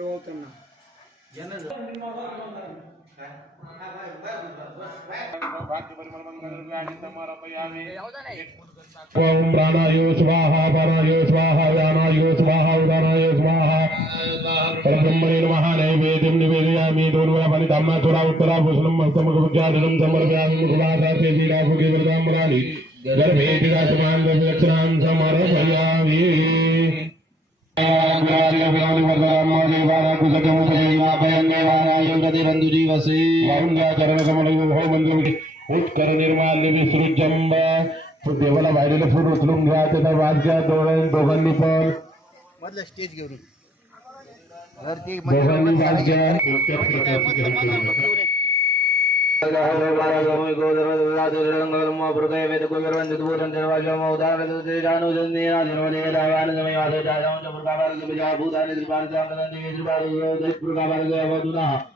होताना ओम प्राणायो स्वाहा प्राणायो स्वाहा व्यानायो स्वाहा उदानायो स्वाहा परब्रह्मणे नमः नैवेद्यं निवेदयामि उत्तरा भूषणं समर्पयामि शीलाभुगे गर्भे समर्पयामि ಬಂಧು ಜೀವಸಿ ಕರಣ ಕಮಲವು ಹೋಮಂದುಗೆ ಉತ್ಕರ निर्माल्य विसृजंब देवाला वाहिलेलं फूट उचलून घ्या त्याचा वाद घ्या दोघांनी पण मधलं स्टेज घेऊन दोघांनी वाद घ्या कोणत्या प्रकारची कार्यक्रम ूता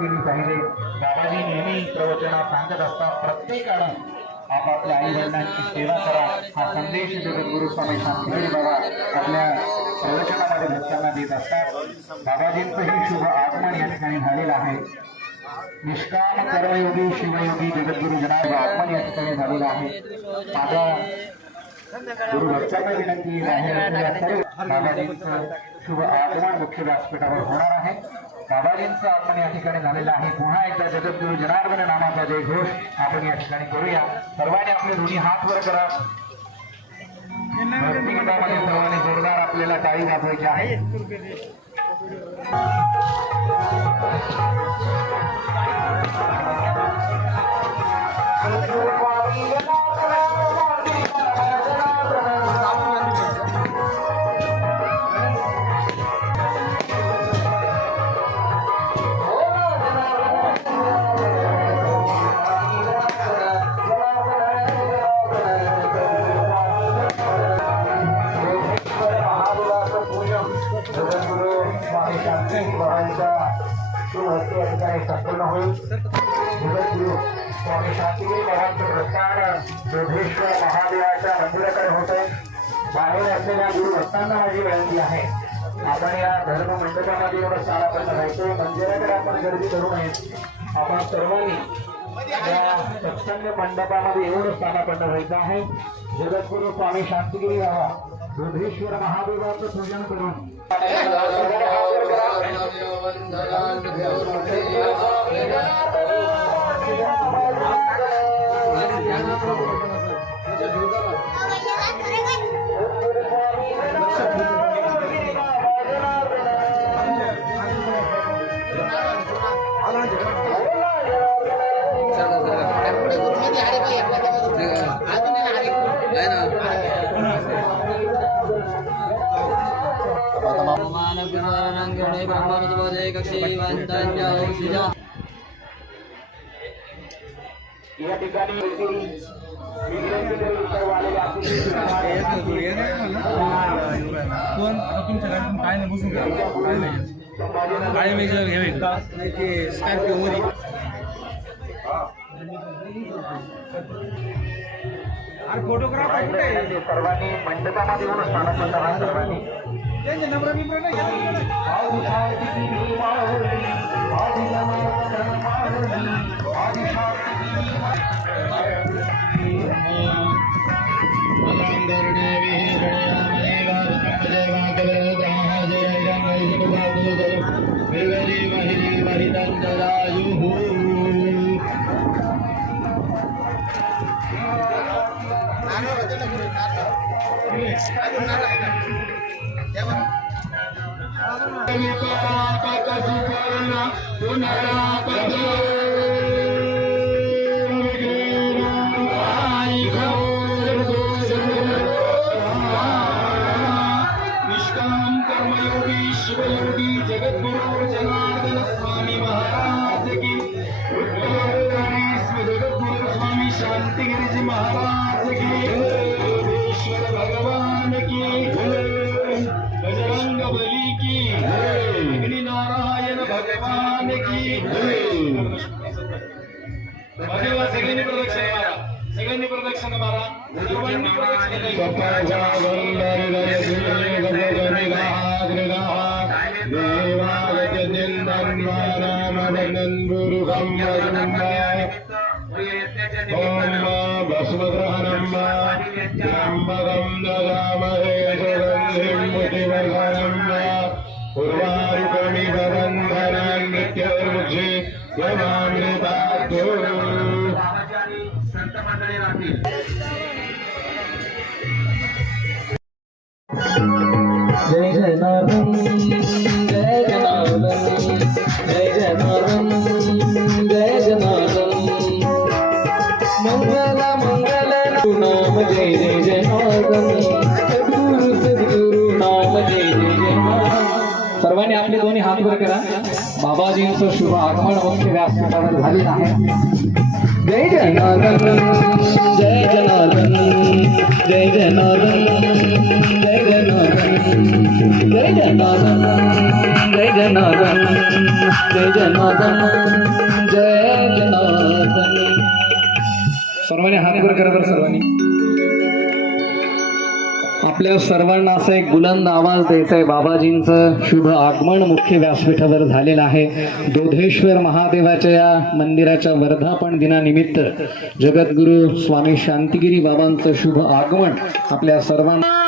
केली पाहिजे. बाबाजी नेहमी प्रवचनात सांगत असतात प्रत्येकानं आपापल्या आई वडिलांची सेवा करा. हा संदेश जगद्गुरु स्वामी शांती बाबा आपल्या प्रवचनामध्ये भक्तांना देत असतात. बाबाजींचं हे शुभ आगमन या ठिकाणी झालेलं आहे. निष्काम कर्मयोगी शिवयोगी जगद्गुरु जनाचं आगमन या ठिकाणी झालेलं आहे. माझा गुरु भक्तांना विनंती आहे बाबाजींचं शुभ आगमन मुख्य व्यासपीठावर होणार आहे. बाबाजींचं आपण या ठिकाणी झालेलं आहे. पुन्हा एकदा जगद्गुरु जनार्दन नामाचा जयघोष आपण या ठिकाणी करूया. सर्वांनी आपले दोन्ही हात वर करा. सर्वांनी जोरदार आपल्याला टाळी दाखवायची आहे. स्वामी शांतीगिरी महाराजांचं प्रस्थान जोधेश्वर महादेवाच्या मंदिराकडे होते बाहेर असलेल्या गुरु भक्तांना माझी विनंती आहे आपण या धर्म मंडपामध्ये एवढं स्थानापन्न राहायचो मंदिराकडे आपण गर्दी करू नये आपण सर्वांनी या सत्संग मंडपामध्ये एवढं स्थानापन्न व्हायचं आहे जगद्गुरु स्वामी शांतिगिरी बाबा बुद्धेश्वर महादेवाचं पूजन करून ंगणे ब्रह्मणो जय कक्षीवन्तौ सिजा गाडी मी घ्यावी नाही ते स्कॉर्पिओ मध्ये फोटोग्राफर कुठे आहे? सर्वांनी मंडपामध्ये येऊन सर्वांनी. त्यांचे नाही జగద్గురు జగద్గురు జగద్గురు ्रहणम्बकम् ददामहे सुगन्धिम् मुदिवर्धनम् पूर्वायुकमिबन्धनान् नित्यर्मुक्षे यमामृतात्तो जय जय नारायण बाबाजींचं शुभ आगमन मुख्य व्यासपीठावर झालेलं आहे. जय जनार्दन. जय जनार्दन. जय जनार्दन. जय जनार्दन. जय जनार्दन. जय जनार्दन. जय जनार्दन. जय जनार्दन सर्वांनी हात वर करा सर्वांनी. आपल्या सर्वांना असं एक बुलंद आवाज द्यायचा आहे बाबाजींचं शुभ आगमन. मुख्य व्यासपीठावर झालेलं आहे. दोधेश्वर महादेवाच्या या मंदिराच्या वर्धापन दिनानिमित्त जगद्गुरु स्वामी शांतिगिरी बाबांचं शुभ आगमन. आपल्या सर्वांना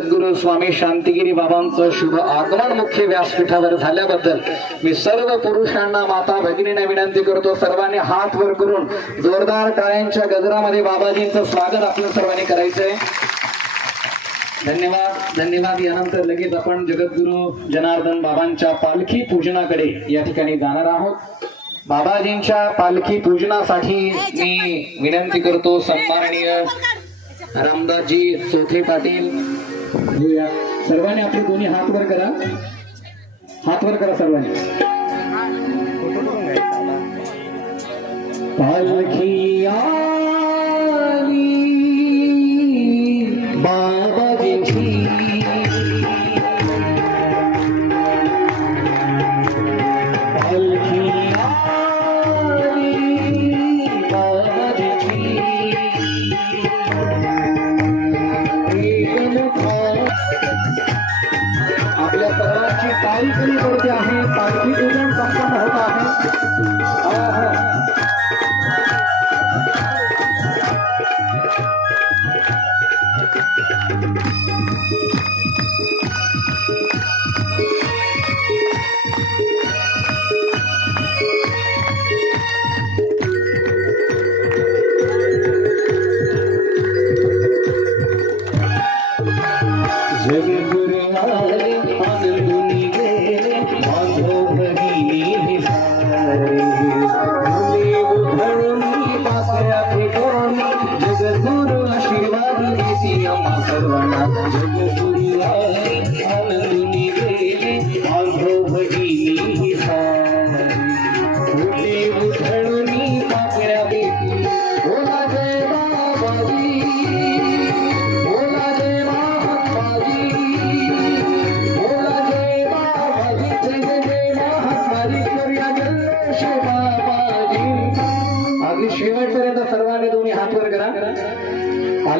जगद्गुरु स्वामी शांतिगिरी बाबांचं शुभ आगमन मुख्य व्यासपीठावर झाल्याबद्दल मी सर्व पुरुषांना माता भगिनींना विनंती करतो. सर्वांनी हात वर करून जोरदार टाळ्यांच्या गजरामध्ये बाबाजींचं स्वागत आपल्या सर्वांनी करायचंय. धन्यवाद. धन्यवाद. यानंतर लगेच आपण जगद्गुरु जनार्दन बाबांच्या पालखी पूजनाकडे या ठिकाणी जाणार आहोत. बाबाजींच्या पालखी पूजनासाठी मी विनंती करतो सन्माननीय रामदासजी चोथे पाटील घेऊया सर्वांनी आपले दोन्ही हात वर करा. हात वर करा सर्वांनी. पालखी बाबा बाबाजी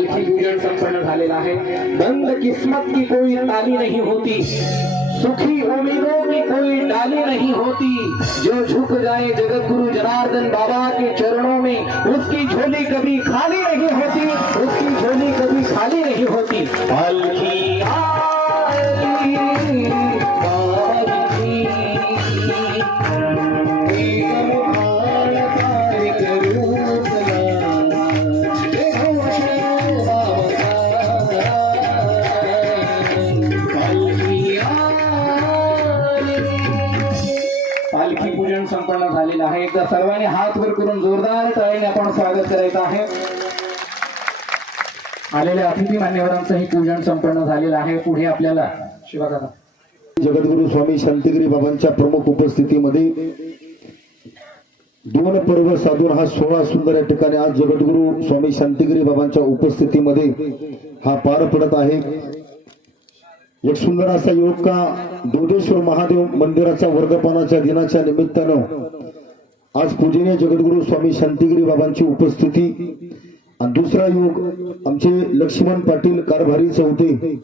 पालखी पूजन संपन्न है बंद किस्मत की कोई ताली नहीं होती. सुखी उम्मीदों की कोई डाली नहीं होती. जो झुक जाए जगत गुरु जनार्दन बाबा के चरणों में, उसकी झोली कभी खाली नहीं होती. उसकी झोली कभी खाली नहीं होती. पालखी सर्वांनी हात वर करून जोरदार तयारीने आपण स्वागत करायचं आहे. आलेल्या अतिथी मान्यवरांचंही पूजन संपन्न झालेलं आहे. पुढे आपल्याला शिवाकाका जगद्गुरु स्वामी शांतिगिरी बाबांच्या प्रमुख उपस्थितीमध्ये दोन पर्व साधून हा सोहळा सुंदर या ठिकाणी आज जगद्गुरु स्वामी शांतिगिरी बाबांच्या उपस्थितीमध्ये हा पार पडत आहे. एक सुंदर असा योग का दोदेश्वर महादेव मंदिराच्या वर्गपानाच्या दिनाच्या निमित्तानं आज पूजनीय जगद्गुरु स्वामी शांतिगिरी बाबांची उपस्थिती. आणि दुसरा योग आमचे लक्ष्मण पाटील कारभारी चौथे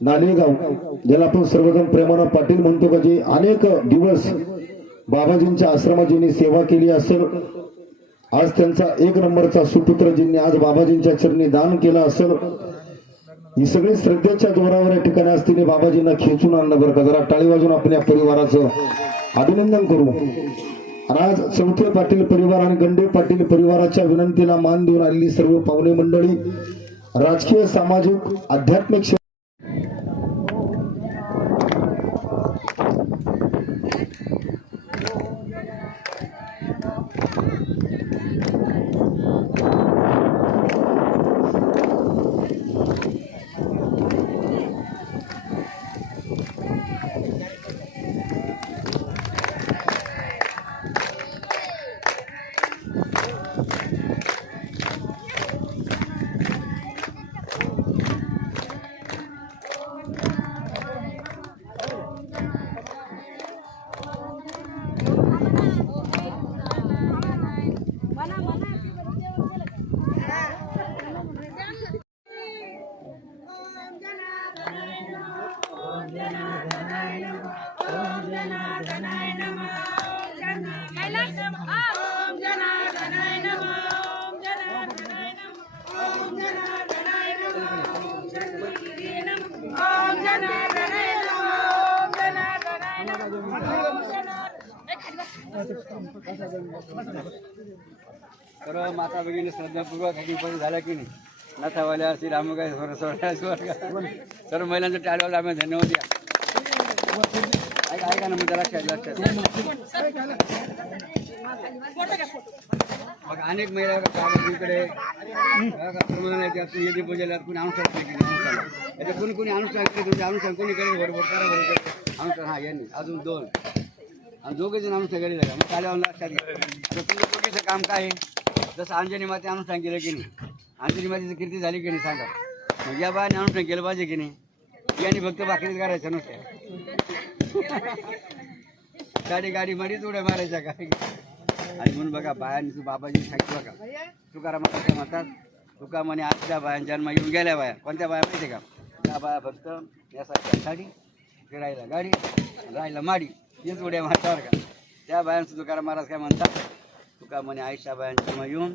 नानेगाव ज्याला आपण सर्वजण प्रेमानं पाटील म्हणतो का जे अनेक दिवस बाबाजींच्या आश्रमाजींनी सेवा केली असेल. आज त्यांचा एक नंबरचा सुपुत्रजींनी आज बाबाजींच्या चरणी दान केलं असेल. ही सगळी श्रद्धेच्या जोरावर या ठिकाणी असतीने बाबाजींना खेचून आणलं बरं का. जरा टाळी वाजून आपण या परिवाराचं अभिनंदन करू. आज चौथे पाटील परिवार आणि गंडे पाटील परिवाराच्या विनंतीला मान देऊन आलेली सर्व पाहुणे मंडळी राजकीय सामाजिक आध्यात्मिक सर्व माता भगिनी श्रद्धापूर्वक हकीपती झाल्या की नाही? नाथावाल्या श्री रामगाय सर्व महिलांचं टाळ्यावर आम्ही धन्यवाद द्या. ऐका ना म्हणजे लक्षात लक्षात मग अनेक महिला कागदीकडे येते पूजेला कोणी अनुष्ठान नाही केले अनुष्ठान कोणी कोणी अनुष्ठान केले तुमचे अनुष्ठान कोणी करेल बरोबर करा बरोबर अनुष्ठान हा यांनी. अजून दोन. आणि दोघे जण अनुष्ठान केले का? मग चाल्यावर लक्षात घ्या. आता तुमचं दोघीचं काम काय आहे? जसं अंजनी माते अनुष्ठान केलं की नाही. अंजनी मातेची कीर्ती झाली की नाही सांगा. मग या बायाने आणून केलं पाहिजे की नाही. यांनी फक्त भाकरीच करायचं नुसत्या गाडी गाडी मडीच उड्या मारायच्या काय आणि म्हणून बघा बायांनी तू बाबाजी सांगितलं बघा. तुकारामाला काय म्हणतात तुका म्हणे आजच्या बाया जन्म येऊन गेल्या बाया. कोणत्या बाया माहिती का? त्या बाया फक्त यासारख्या साडी फिरायला गाडी राहायला माडी. हेच उड्या मारतात का? त्या बायांचं तुकाराम महाराज काय म्हणतात? का म्हणे आयशा बायांचं येऊन?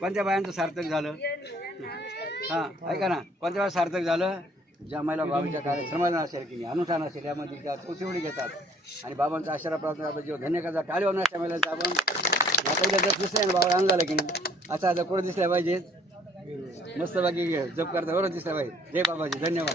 कोणत्या बायांचं सार्थक झालं? हां ऐका ना कोणत्या वेळा सार्थक झालं? ज्या महिला बाबांच्या कार्य समाधान असेल की नाही अनुष्ठान असेल यामध्ये त्या कोशिवडी घेतात. आणि बाबांचा आशीर्वाद प्राप्त जीव धन्य करतात टाळी होणार त्या महिलांचा आपण आता जर दिसले ना बाबा अंग झालं की नाही? असा आता कुठं दिसल्या पाहिजे मस्त बाकी जप करता बरोबर दिसल्या पाहिजे जय बाबाजी धन्यवाद.